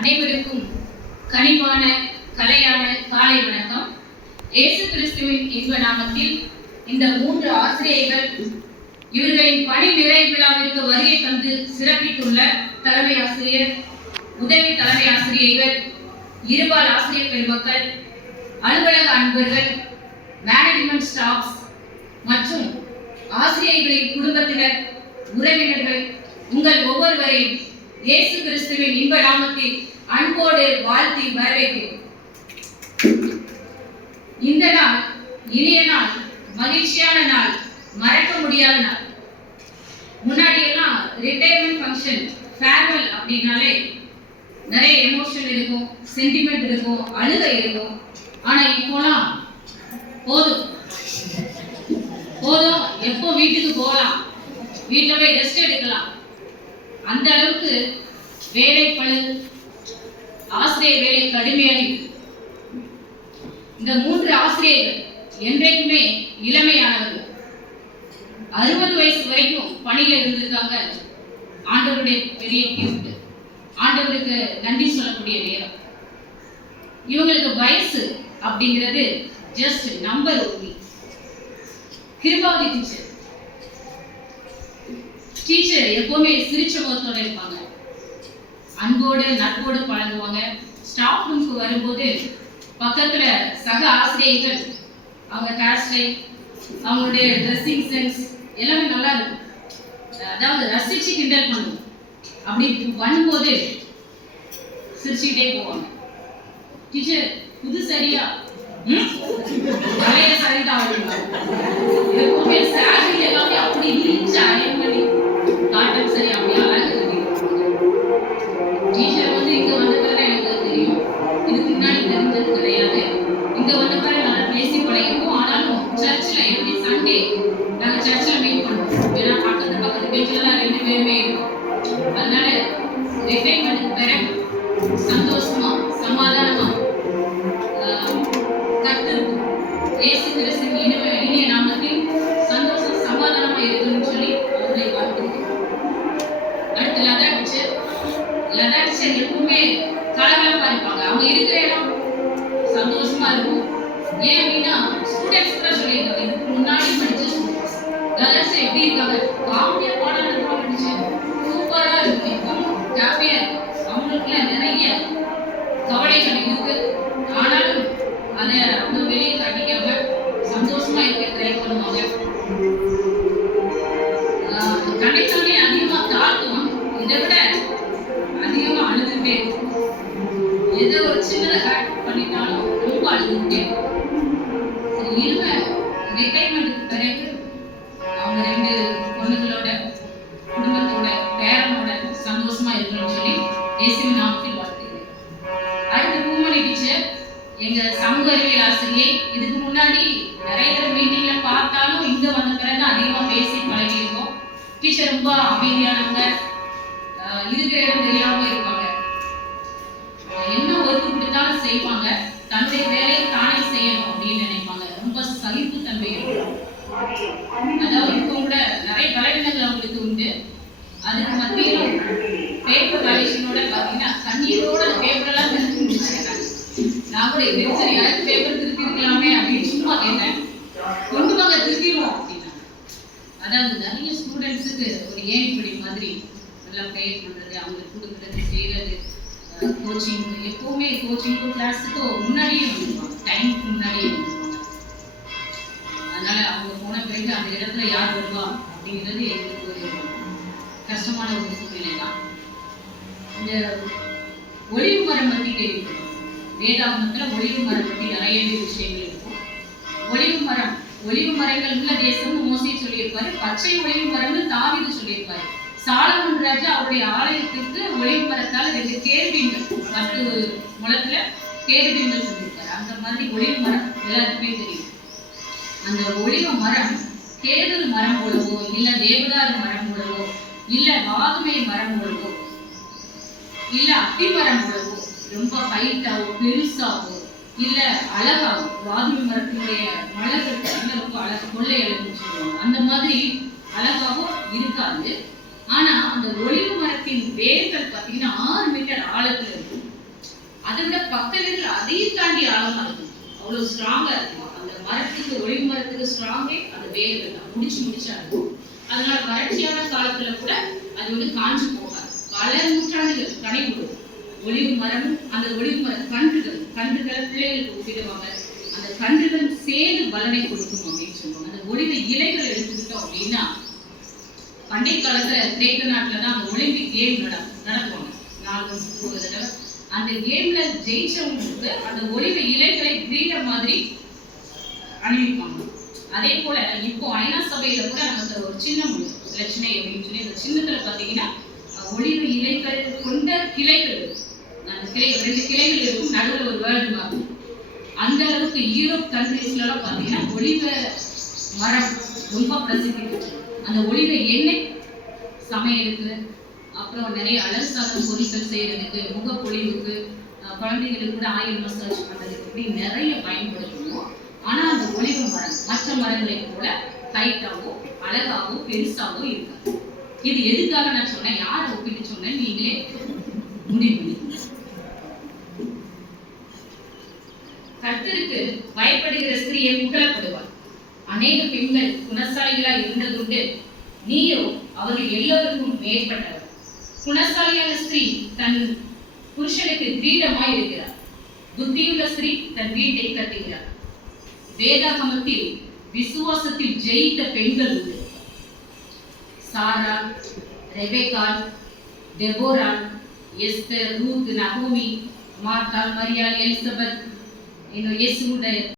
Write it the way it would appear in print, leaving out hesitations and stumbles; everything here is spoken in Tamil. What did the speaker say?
அனைவருக்கும் கனிவான கலையான காலை வணக்கம். இயேசு கிறிஸ்துவின் இன்ப நாமத்தில் இந்த 3 ஆசிரியர்கள் இவர்களின் பணி நிறைவு விழாவிற்கு வருகை தந்து சிறப்பித்துள்ள தலைமை ஆசிரியர், உதவி தலைமை ஆசிரியர்கள், இருபால் ஆசிரியர் பெருமக்கள், அலுவலக அன்பர்கள், மேனேஜ்மெண்ட் ஸ்டாஃப்ஸ் மற்றும் ஆசிரியர்களின் குடும்பத்தினர், உறவினர்கள், உங்கள் ஒவ்வொருவரையும் இயேசு கிறிஸ்துவின் இன்ப நாமத்தில் அன்போடு வாழ்த்தி வரவேற்கிறேன். இந்த நாள் இனிய நாள், மகிழ்ச்சியான நாள், மறக்க முடியாத நாள். முன்னாடி எல்லாம் ரிட்டையர்மெண்ட் ஃபங்க்ஷன், ஃபேர்வெல் அப்படின்னாலே நிறைய எமோஷன் இருக்கும், சென்டிமெண்ட் இருக்கும், அழுகை இருக்கும். ஆனா இப்போலாம் போதும் போதும், எப்போ வீட்டுக்கு போகலாம், வீட்டில் போய் ரெஸ்ட் எடுக்கலாம், அந்த அளவுக்கு வேலை பளு, ஆசிரியர் வேலை கடுமையாக. இந்த 3 ஆசிரியர்கள் என்றைக்குமே இளமையானவர்கள். 60 வயசு வரைக்கும் பணியில இருந்திருக்காங்க. ஆண்டவருடைய பெரிய கிஃப்ட், ஆண்டவருக்கு நன்றி சொல்லக்கூடிய நேரம். இவங்களுக்கு வயசு அப்படிங்கிறது just number only. Kirubavathi teacher எப்பவுமே சிரிச்ச முகத்தோட இருப்பாங்க, அன்போடு நட்போடு பழகுவாங்க. ஸ்டாஃப் ரூமுக்கு வரும்போது பக்கத்துல சக ஆசிரியர்கள், அவங்க ஹேர் ஸ்டைல், அவங்களுடைய ட்ரெஸ்ஸிங் சென்ஸ் எல்லாமே நல்லா இருக்கும். அதாவது ரசிச்சு கிண்டல் பண்ணுவோம். அப்படி வரும்போது சிரிச்சுக்கிட்டே போவாங்க. டீச்சர் புது சரியா, பழைய சரிதான். எப்பவுமே சாரி எல்லாமே அப்படி நீச்சா அயன் பண்ணி காட்டன் சரி அப்படி அழகு. டீச்சர் வந்து இங்க வந்த பிறகு எனக்கு தெரியும், இதுக்கு முன்னாடி தெரிஞ்சது கிடையாது. இங்க வந்த பிறகு நல்லா பேசி பழகிருக்கோம். ஆனாலும் சர்ச்சில் எப்படி சண்டே நாங்க சர்ச்சில் மீட் பண்ணுவோம். ஏன்னா பக்கத்து வீட்டுலலாம் 2 பேருமே இருக்கும். அதனால ரிட்டைர்மெண்ட்டுக்கு பிறகு சந்தோஷமா சமாதானமா கர்த்தருக்கும் இயேசு கிறிஸ்துவின் இனிய நாமத்தில் சந்தோஷம் சமாதானமா இருக்குன்னு சொல்லி அவர்களை வாழ்த்துக்கிறோம். அடுத்து லதா டீச்சர் எப்பவுமே கலகலப்பா இருப்பாங்க. அவங்க இருக்கிற இடம் சந்தோஷமா இருக்கும். ஏன் அப்படின்னா ஸ்டூடெண்ட்ஸ் கூட சொல்லியிருக்காங்க, இதுக்கு முன்னாடி படிச்ச ஸ்டூடெண்ட்ஸ் லதா டீச்சர் எப்படி இருக்காங்க, காமெடியா பாடம் நடத்துவாங்க. டீச்சர் சூப்பரா இருக்கும், எப்பவும் ஹாப்பியா இருக்கும். அவங்களுக்குள்ள நிறைய கவலைகள் இருக்கு, ஆனாலும் அதை அவங்க வெளியே காட்டிக்காம சந்தோஷமா இருக்க ட்ரை பண்ணுவாங்க. கண்டிப்பாவே அதிகமா தாழ்த்துவாங்க, இதை விட அதிகமா அழுதுகிட்டே இருக்கும். ஏதோ ஒரு சின்னதை கரெக்ட் பண்ணிட்டாலும் ரொம்ப அழுதுகிட்டே இருக்கும். இனிமே ரிட்டைர்மெண்ட்டுக்கு பிறகு அவங்க 2 பொண்ணுகளோட குடும்பத்தோட பேரனோட சந்தோஷமா இருக்கணும்னு சொல்லி இயேசுவின் நாமத்தில் வாழ்த்துகிறேன். அடுத்து பூமணி டீச்சர், எங்க சமூக அறிவியல் ஆசிரியை. இதுக்கு முன்னாடி நிறைய மீட்டிங்ல பார்த்தாலும் இங்க வந்த பிறகு அதிகமா பேசி பழகியிருக்கோம். டீச்சர் ரொம்ப அமைதியானவங்க, இருக்கிற இடம் தெரியாம இருப்பாங்க. என்ன ஒர்க்கு கொடுத்தாலும் செய்வாங்க, தன்னுடைய வேலையை தானே செய்யணும் அப்படின்னு நினைப்பாங்க. ரொம்ப சகிப்புத்தன்மை இருக்கும். அதாவது இப்போ கூட நிறைய பலவீனங்கள் அவங்களுக்கு உண்டு. அதுக்கு மத்தியிலும் பேப்பர் வேலேஷனோட பார்த்தீங்கன்னா கண்ணீரோட பேப்பரெல்லாம் திருப்பி முடிச்சிருக்காங்க. நான் கூட சரி யாருக்கு பேப்பர் திருப்பி இருக்கலாமே அப்படின்னு சும்மா கேட்டேன். கொண்டு வாங்க திருப்பிடுவோம் அப்படின்னா. அதாவது நிறைய ஸ்டூடெண்ட்ஸுக்கு ஒரு ஏணிப்படி மாதிரி நல்லா ப்ரேயர் பண்ணுறது, அவங்களுக்கு கொடுக்குறது, செய்கிறது, கோச்சிங். எப்போவுமே கோச்சிங்கும் கிளாஸுக்கும் முன்னாடியே வந்துடுவாங்க, டைமுக்கு முன்னாடியே வந்துடுவாங்க. அதனால அவங்க போன பிறகு அந்த இடத்துல யார் வருவா அப்படிங்கிறது எங்களுக்கு ஒரு கஷ்டமான ஒரு சூழ்நிலை தான். இந்த ஒளிவு மரம் பற்றி கேள்விப்படும். வேதாகமத்துல ஒளிவு மரம் பற்றி நிறைய விஷயங்கள் இருக்கும். ஒளிவு மரங்கள் உள்ள தேசம்னு மோசே சொல்லியிருப்பாரு. பச்சை ஒளிவு மரம்னு தாவீது சொல்லியிருப்பாரு. சாலமன் ராஜா அவருடைய ஆலயத்திற்கு ஒளிவு மரத்தால் 2 கேருபீன்கள் 10 முழத்துல கேருபீன்கள் சொல்லியிருப்பாரு. அந்த மாதிரி ஒளிவு மரம் எல்லாருக்குமே தெரியும். அந்த ஒளிவு மரம் கேதுரு மரம் போலவோ, இல்ல தேவதாரு மரம் போலவோ, இல்ல வாதுமை மரம் போலவோ, இல்ல அத்தி மரம் போலவோ ரொம்ப ஹைட்டாவோ பெருசாவோ இல்ல அழகாவோ, வாதுமை மரத்தினுடைய மலர்கள் ரொம்ப அழகு, கொள்ளை அழகுன்னு சொல்லுவாங்க, அந்த மாதிரி அழகாவோ இருக்காது. ஆனா அந்த ஒளிவு மரத்தின் வேர்கள் பார்த்தீங்கன்னா 6 மீட்டர் ஆழத்துல இருக்கும். அதை விட பக்கத்தில் அதையும் தாண்டி ஆழமா இருக்கும். அவ்வளவு ஸ்ட்ராங்கா இருக்கும். அந்த மரத்துக்கு, ஒளிவு மரத்துக்கு ஸ்ட்ராங்கே அந்த வேர்கள் தான் முடிச்சா இருக்கும். அதனால வறட்சியான காலத்துல கூட அது வந்து காஞ்சு போகாது. பல நூற்றாண்டுகள் கனி கொடுக்கும். ஒளிவு மரமும் அந்த ஒளிவு மர கன்றுகளை பிள்ளைகளுக்கு ஒப்பிடுவாங்க. அந்த கன்றுகள் சேது பலனை கொடுக்கும் அப்படின்னு சொல்லுவாங்க. அந்த ஒளிவு இலைகள் எடுத்துக்கிட்டோம் அப்படின்னா, பண்டை காலத்துல கிரேக்க நாட்டுல தான் அந்த ஒலிம்பிக் கேம் நடத்துவாங்க. 4 வருஷத்துக்கு ஒரு தடவை. அந்த கேம்ல ஜெயிச்சவங்களுக்கு அந்த ஒலிவு இலைகளை கிரீடம் மாதிரி அணிவிப்பாங்க. அதே போல இப்போ ஐநா சபையில கூட நமக்கு ஒரு சின்னம் உண்டு, லட்சணை அப்படின்னு சொல்லி. அந்த சின்னத்துல பாத்தீங்கன்னா ஒலிவு இலைகள் கொண்ட கிளைகள், அந்த கிளை 2 கிளைகள் இருக்கும், நடுவில் ஒரு வேர்டு மாறும். அந்த அளவுக்கு யூரோப் கண்ட்ரீஸ்ல எல்லாம் பாத்தீங்கன்னா ஒலிவ மரம் ரொம்ப பிரசித்தி பெற்றது. அந்த ஒலிவ எண்ணெய் சமையலுக்கு, அப்புறம் நிறைய அழகு சாதன பொருட்கள் செய்யறதுக்கு, முகப்பொழிவுக்கு, குழந்தைங்களுக்கு கூட ஆயில் மசாஜ் பண்றதுக்கு, இப்படி நிறைய பயன்படுத்துவோம். ஆனா அந்த ஒலிவ மரம் மற்ற மரங்களை போல ஹைட்டாவோ அழகாவோ பெருசாவோ இருக்காது. இது எதுக்காக நான் சொன்னேன், யாரை ஒப்பிட்டு சொன்னேன், நீங்களே முடிவு பண்ணிக்கோங்க. கர்த்தருக்கு பயப்படுகிற ஸ்திரீயை புகழப்படுவார். அநேக பெண்கள் குணசாலிகளா இருந்ததுண்டு, நீயோ அவர்கள் எல்லோருக்கும் மேற்பட்டவர். குணசாலியான ஸ்திரீ தன் புருஷனுக்கு கிரீடமாய் இருக்கிறார். புத்தியுள்ள ஸ்திரீ தன் வீட்டை கட்டுகிறார். வேதாகமத்தில் விசுவாசத்தில் ஜெயித்த பெண்கள் உண்டு. சாரா, ரெபெக்காள், டெபோரா, எஸ்தர், ரூத், நகோமி, மார்த்தாள், மரியாள், எலிசபெத், இன்னும் இயேசுவுடைய